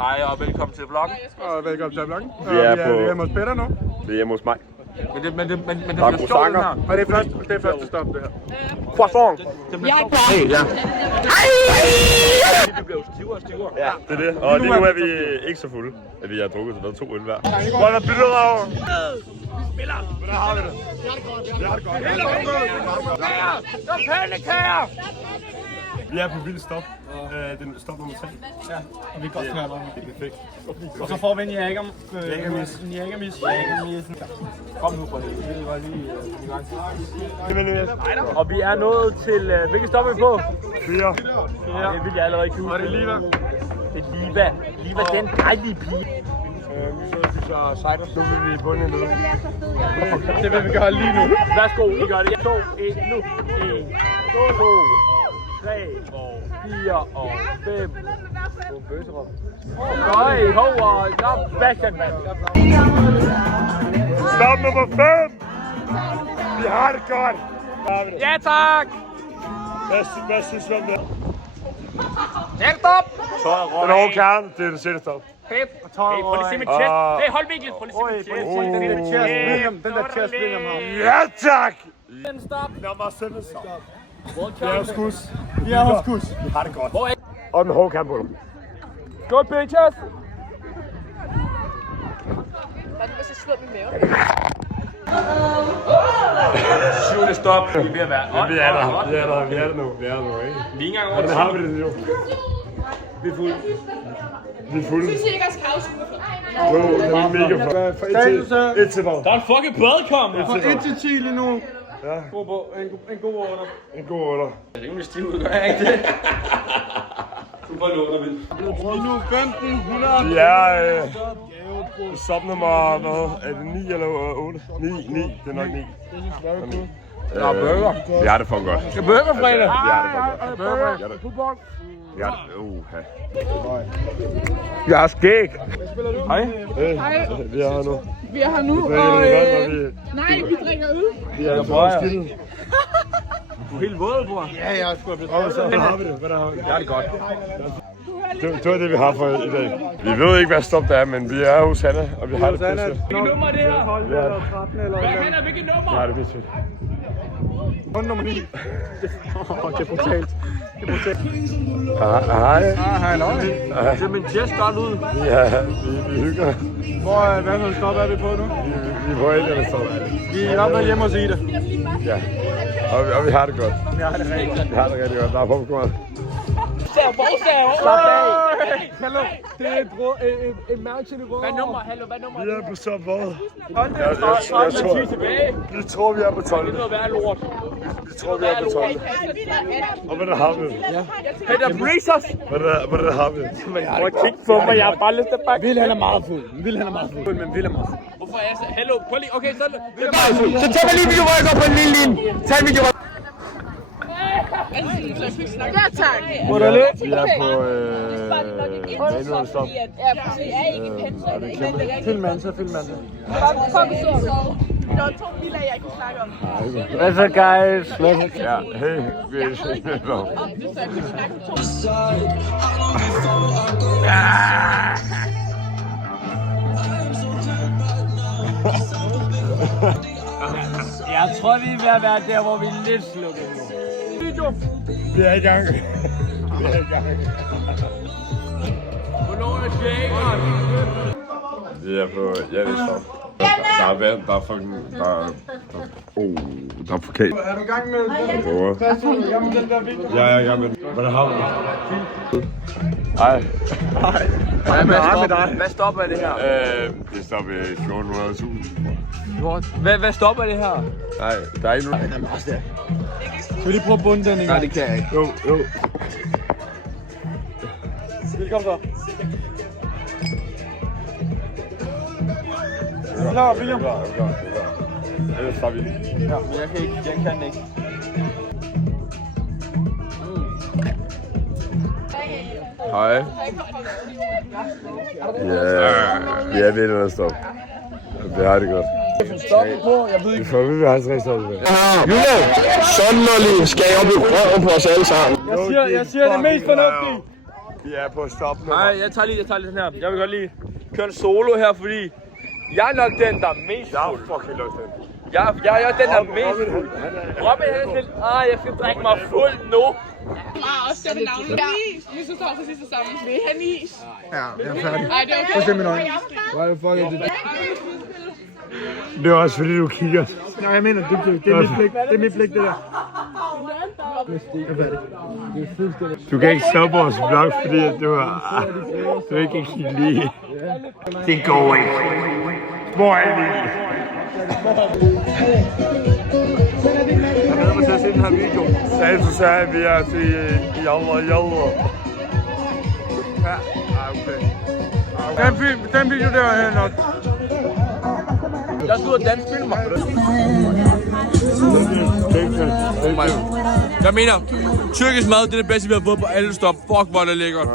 Hej og velkommen til vloggen. Og velkommen til vloggen. Vi er hjemme hos Peter nu. Vi er hjemme hos mig. Men det Der er bliver sjovt den her. Og det er første stop, det her. Croissant! Jeg er klar. Hey, ja. Det bliver jo stivere og stivere. Ja, det er det. Og lige nu er vi ikke så fulde, at vi har drukket til 2 øl hver. Hvor er der billeder af? Vi spiller! Hvordan har vi det? Vi har det godt. Vi er på vildt stop. Det er stop nummer 3. Ja, og vi er godt klar. Det er perfekt. Og så får vi en Jagermis. Kom nu for helvede. Det var lige i gang. Og vi er nået til, hvilket stop er vi på? 4. Det vil jeg allerede ikke huske. Og det er Liva. Det er Liva. Liva, den dejlige pige. Så sejder, så vil vi bunde nu. Det vil vi gøre lige nu. Værsgo, vi gør det. 2, 1, nu. 1, 2, 3, 4 og 5. Høj, hov, og backhand, mand. Stop nummer 5! Vi har det godt! Ja, tak! Hvad synes du om det? Helt stop! Den hårde kerne, det er det sætte stop. Hey, prøv lige at se mit chest. Hey, hold Mikkel. Prøv lige at se mit chest. Den der chest, William har. Ja, tak! Stop. Nummer 7 stop. Vi er hos Kus. Vi er hos Kus. Vi har det godt. Og den hårde kerne på dem. Good bitches! Hvad så slår min mave? 7. stop. Vi er ved at være. Vi er der nu, ikke? Vi er ikke engang over. Hvordan har vi det nu? Vi er fulde. Vi er fulde. Synes I ikke også kaoskuber? Jo, det er mega flot. Fra 1 til hvad? Der er en fucking badkamp. Fra 1 til 10 lige nu. Ja. En god order. En god order. Det er rimelig stiv ud, gør jeg ikke det? Super låner vildt. Lige nu 1500. Vi er stop nummer, hvad? Er det 9 eller 8? 9. Det er nok 9. Der er burger. Vi har det for godt. Det er burgerfredag. Vi har det for godt. Vi har det. Jeg har skæg. Hej. Vi er her nu. Vi er her nu, og nej, vi drikker øl. Vi er på skillen. Du er helt våd, bror. Ja, jeg er sgu blevet Hvad har vi det? Hvad har vi? Jeg er det godt. Det var det, vi har for i dag. Vi ved ikke, hvad stop der er, men vi er hos Hanna, og vi har det pisse. Hvilket nummer er det her? 12 eller 13 eller Hvad han er? Hvilket nummer? Vi har det pisse. Kun nummer 9. Det er brutalt. Hej. Hej. Ser min chest godt ud? Ja, vi hygger. Hvad for en stop er vi på nu? Vi er på et eller stop. Vi er i hvert fald hjemme hos Ida. Ja. Og vi har det godt. Vi har det rigtig godt. Vi har det rigtig godt. Der er popcorn. Slap af! Hallo, det er en mærke til det røde. Hvad nummer? Hallo, hvad nummer? Vi er på stop hvad? Tilbage. Vi tror, vi er på 12. Det er noget værd lort. Vi tror, vi er på 12. Og hvad der har vi? Peter Breezers! Hvad har vi? Prøv at kigge på mig, jeg er bare lidt tilbage. Vil han er meget fuld. Men Vil er meget fuld. Hvorfor er jeg så... Hallo, prøv lige... Okay, så... Så tag mig lige en video, hvor jeg går på en lille linje. Tag en video. Ja, tak. Hvor er det lidt? Vi er på manuel stop. Ja, præcis. Jeg er ikke i pensel. Film mand. Det var 2 biler, jeg ikke kunne snakke om. Hvad så, guys? Ja, hey, vi er Så jeg kunne snakke med 2. Jeg tror, vi er ved at være der, hvor vi er lidt slukket. Vi er i gang. Hvornår er shakeren? Vi er på... Ja, det er stop. Der er vand, der er fucking... Der er forkert. Er du i gang med den? Hvor? Den der video? Ja, jeg er i gang med den. Hvordan har du det? Hej. Hvad stopper det her? Det står ved 1400.000. Hvad stopper det her? Nej, der er ikke nogen. Skal vi lige prøve at bunde den, ikke? Nej, det kan jeg ikke. Jo. Kom så. Er du klar, William? Klar. Ellers tager vi lige. Ja, men jeg kan ikke. Hej. Ja, vi er ved et andet stop. Vi har det godt. Stop på, jeg ved Vi ikke. får ved, vi har 50 stop. Jylland, sådan skal jeg op i røven på os alle sammen. Jeg siger det mest fornuftige. Vi er på stop nu. Nej, jeg tager lige den her. Jeg vil godt lige køre en solo her, fordi jeg er nok den, der er mest Jeg er fuld. fucking lukket den. Jeg er den, der er mest fuld. Robin, han er sådan, jeg skal drikke mig fuld nu. Også det med navnet. Ja. Vi synes også præcis det samme. Vil I have en is? Ja, jeg er færdig. Ej, det er okay. Prøv at se min øjne. Hvor er det fucking det? Det er også fordi, du kigger. Nej, jeg mener, det er mit blik. Det er mit blik, det der. Jeg er færdig. Det er fuldstændig. Du kan ikke stoppe vores vlog, fordi at du ikke kan lide. Det går ikke. Hvor er vi? Jeg glæder mig til at se den her video. Så er vi er til Jalla. Ja, okay. Den video der er nok. Jeg skal ud og danse filmer. Jeg mener, tyrkisk mad, det er det bedste, vi har fået på alle stop. Fuck, hvor er det lækkert.